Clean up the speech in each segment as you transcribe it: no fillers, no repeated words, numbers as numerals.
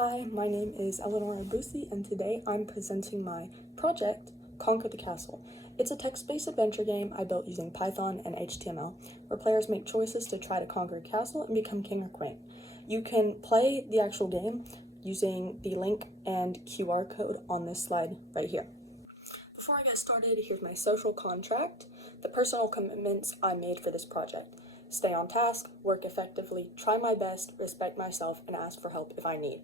Hi, my name is Eleanor Abusi, and today I'm presenting my project, Conquer the Castle. It's a text-based adventure game I built using Python and HTML, where players make choices to try to conquer a castle and become king or queen. You can play the actual game using the link and QR code on this slide right here. Before I get started, here's my social contract, the personal commitments I made for this project. Stay on task, work effectively, try my best, respect myself, and ask for help if I need.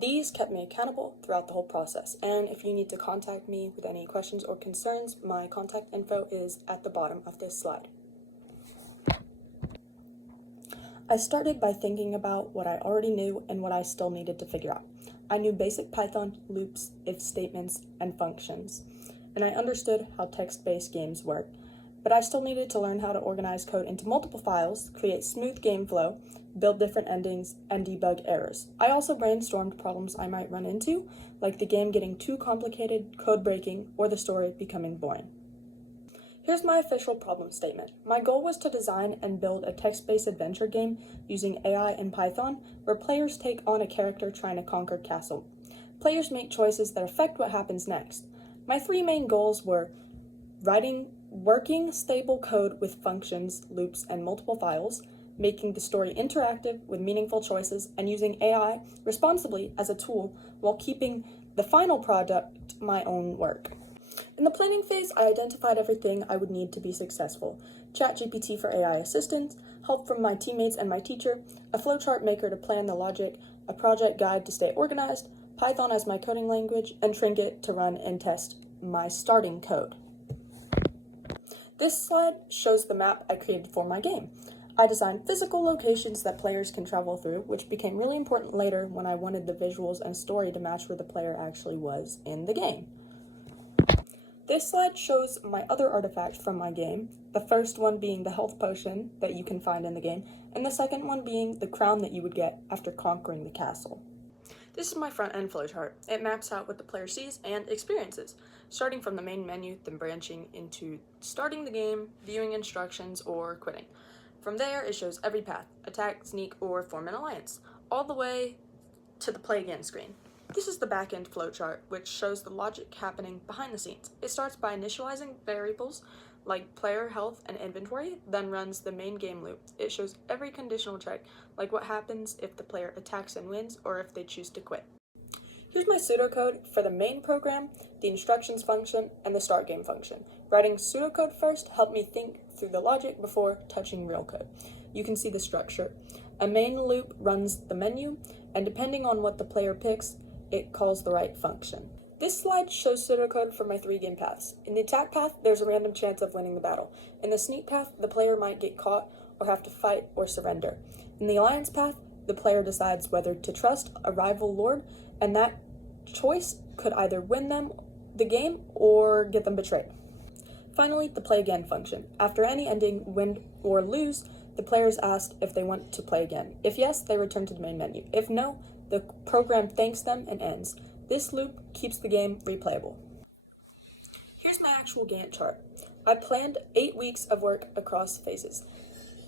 These kept me accountable throughout the whole process, and if you need to contact me with any questions or concerns, my contact info is at the bottom of this slide. I started by thinking about what I already knew and what I still needed to figure out. I knew basic Python loops, if statements, and functions, and I understood how text-based games work. But I still needed to learn how to organize code into multiple files, create smooth game flow, build different endings, and debug errors. I also brainstormed problems I might run into, like the game getting too complicated, code breaking, or the story becoming boring. Here's my official problem statement. My goal was to design and build a text-based adventure game using AI and Python, where players take on a character trying to conquer a castle. Players make choices that affect what happens next. My three main goals were working stable code with functions, loops, and multiple files, making the story interactive with meaningful choices, and using AI responsibly as a tool while keeping the final product my own work. In the planning phase, I identified everything I would need to be successful. ChatGPT for AI assistance, help from my teammates and my teacher, a flowchart maker to plan the logic, a project guide to stay organized, Python as my coding language, and Trinket to run and test my starting code. This slide shows the map I created for my game. I designed physical locations that players can travel through, which became really important later when I wanted the visuals and story to match where the player actually was in the game. This slide shows my other artifacts from my game, the first one being the health potion that you can find in the game, and the second one being the crown that you would get after conquering the castle. This is my front-end flowchart. It maps out what the player sees and experiences, starting from the main menu, then branching into starting the game, viewing instructions, or quitting. From there, it shows every path, attack, sneak, or form an alliance, all the way to the play again screen. This is the back-end flowchart, which shows the logic happening behind the scenes. It starts by initializing variables like player health and inventory, then runs the main game loop. It shows every conditional check, like what happens if the player attacks and wins, or if they choose to quit. Here's my pseudocode for the main program, the instructions function, and the start game function. Writing pseudocode first helped me think through the logic before touching real code. You can see the structure. A main loop runs the menu, and depending on what the player picks, it calls the right function. This slide shows pseudocode for my three game paths. In the attack path, there's a random chance of winning the battle. In the sneak path, the player might get caught or have to fight or surrender. In the alliance path, the player decides whether to trust a rival lord, and that choice could either win them the game or get them betrayed. Finally, the play again function. After any ending, win or lose, the player is asked if they want to play again. If yes, they return to the main menu. If no, the program thanks them and ends. This loop keeps the game replayable. Here's my actual Gantt chart. I planned 8 weeks of work across phases.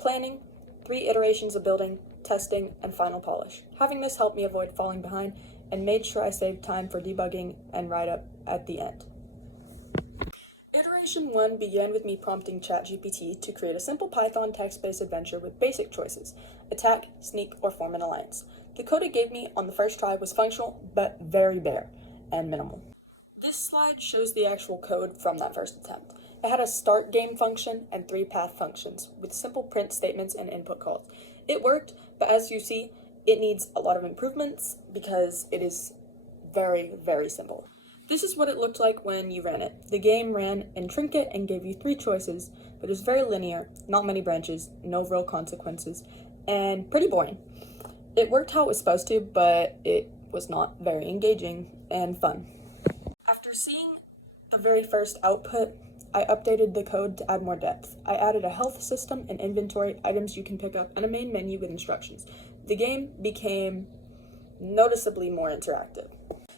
Planning, 3 iterations of building, testing, and final polish. Having this helped me avoid falling behind and made sure I saved time for debugging and write-up at the end. Iteration 1 began with me prompting ChatGPT to create a simple Python text-based adventure with basic choices: attack, sneak, or form an alliance. The code it gave me on the first try was functional, but very bare and minimal. This slide shows the actual code from that first attempt. It had a start game function and 3 path functions with simple print statements and input calls. It worked, but as you see, it needs a lot of improvements because it is very, very simple. This is what it looked like when you ran it. The game ran in Trinket and gave you 3 choices, but it was very linear, not many branches, no real consequences, and pretty boring. It worked how it was supposed to, but it was not very engaging and fun. After seeing the very first output, I updated the code to add more depth. I added a health system and inventory, items you can pick up, and a main menu with instructions. The game became noticeably more interactive.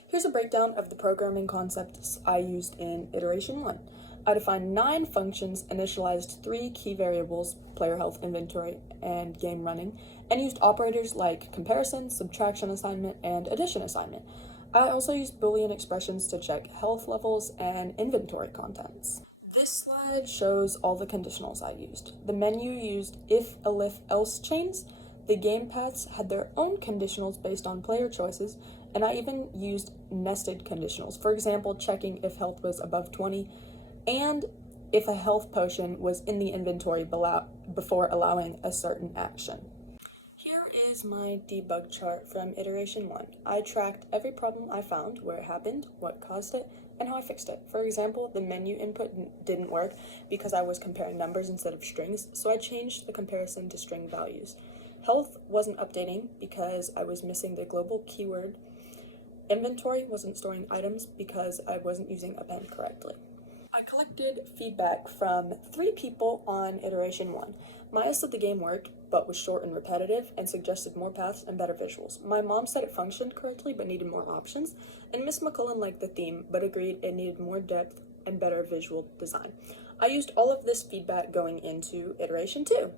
Here's a breakdown of the programming concepts I used in iteration 1. I defined 9 functions, initialized 3 key variables, player health, inventory, and game running, and used operators like comparison, subtraction assignment, and addition assignment. I also used Boolean expressions to check health levels and inventory contents. This slide shows all the conditionals I used. The menu used if, elif, else chains. The game paths had their own conditionals based on player choices, and I even used nested conditionals. For example, checking if health was above 20, and if a health potion was in the inventory before allowing a certain action. Here is my debug chart from iteration 1. I tracked every problem I found, where it happened, what caused it, and how I fixed it. For example, the menu input didn't work because I was comparing numbers instead of strings, so I changed the comparison to string values. Health wasn't updating because I was missing the global keyword. Inventory wasn't storing items because I wasn't using append correctly. I collected feedback from 3 people on iteration 1. Maya said the game worked, but was short and repetitive, and suggested more paths and better visuals. My mom said it functioned correctly, but needed more options, and Miss McCullen liked the theme, but agreed it needed more depth and better visual design. I used all of this feedback going into iteration 2.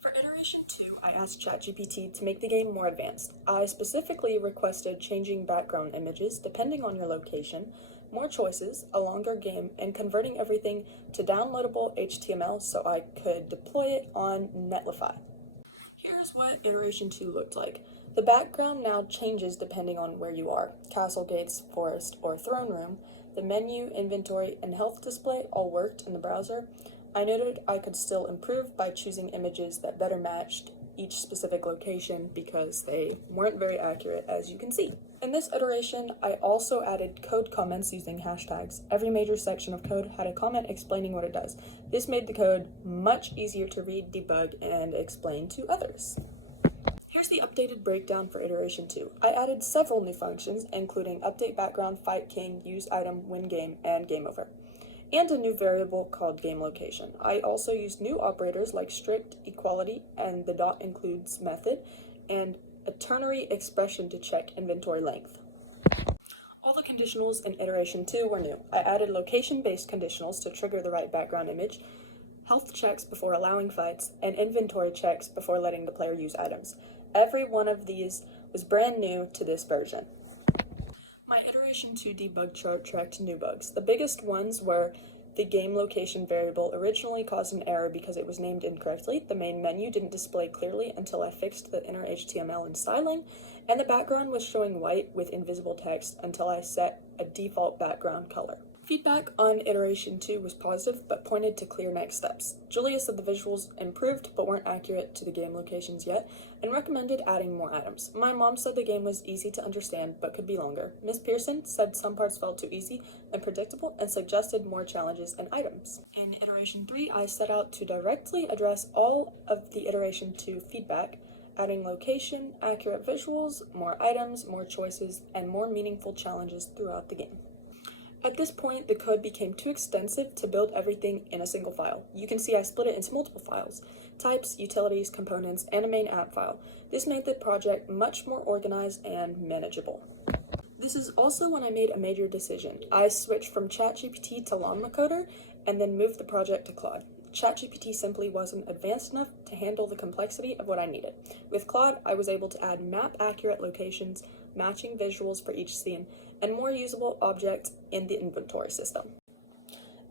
For iteration 2, I asked ChatGPT to make the game more advanced. I specifically requested changing background images depending on your location, more choices, a longer game, and converting everything to downloadable HTML so I could deploy it on Netlify. Here's what iteration 2 looked like. The background now changes depending on where you are. Castle gates, forest, or throne room. The menu, inventory, and health display all worked in the browser. I noted I could still improve by choosing images that better matched each specific location because they weren't very accurate, as you can see. In this iteration, I also added code comments using hashtags. Every major section of code had a comment explaining what it does. This made the code much easier to read, debug, and explain to others. Here's the updated breakdown for iteration 2. I added several new functions, including update background, fight king, use item, win game, and game over, and a new variable called game location. I also used new operators like strict, equality, and the dot includes method, and a ternary expression to check inventory length. All the conditionals in iteration 2 were new. I added location-based conditionals to trigger the right background image, health checks before allowing fights, and inventory checks before letting the player use items. Every one of these was brand new to this version. My iteration 2 debug chart tracked new bugs. The biggest ones were the game location variable originally caused an error because it was named incorrectly. The main menu didn't display clearly until I fixed the inner HTML and styling, and the background was showing white with invisible text until I set a default background color. Feedback on iteration 2 was positive, but pointed to clear next steps. Julia said the visuals improved, but weren't accurate to the game locations yet, and recommended adding more items. My mom said the game was easy to understand, but could be longer. Miss Pearson said some parts felt too easy and predictable, and suggested more challenges and items. In iteration 3, I set out to directly address all of the iteration 2 feedback, adding location, accurate visuals, more items, more choices, and more meaningful challenges throughout the game. At this point, the code became too extensive to build everything in a single file. You can see I split it into multiple files: types, utilities, components, and a main app file. This made the project much more organized and manageable. This is also when I made a major decision. I switched from ChatGPT to Llama Coder and then moved the project to Claude. ChatGPT simply wasn't advanced enough to handle the complexity of what I needed. With Claude, I was able to add map-accurate locations, matching visuals for each scene, and more usable objects in the inventory system.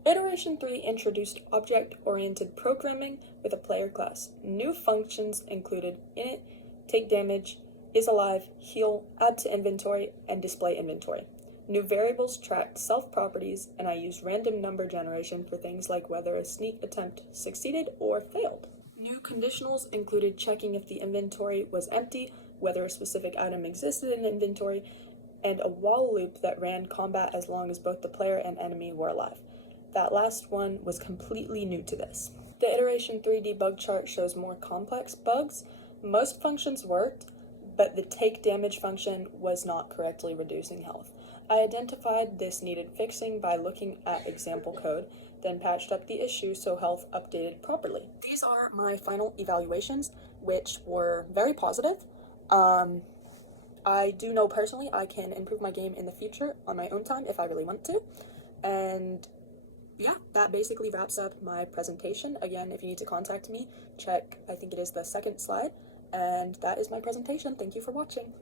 Iteration 3 introduced object-oriented programming with a player class. New functions included init, take damage, is alive, heal, add to inventory, and display inventory. New variables tracked self-properties, and I used random number generation for things like whether a sneak attempt succeeded or failed. New conditionals included checking if the inventory was empty, whether a specific item existed in the inventory, and a while loop that ran combat as long as both the player and enemy were alive. That last one was completely new to this. The iteration 3 debug chart shows more complex bugs. Most functions worked, but the take damage function was not correctly reducing health. I identified this needed fixing by looking at example code, then patched up the issue so health updated properly. These are my final evaluations, which were very positive. I do know personally I can improve my game in the future on my own time if I really want to, and Yeah, that basically wraps up my presentation. Again, if you need to contact me, check, I think it is the second slide. And that is my presentation. Thank you for watching.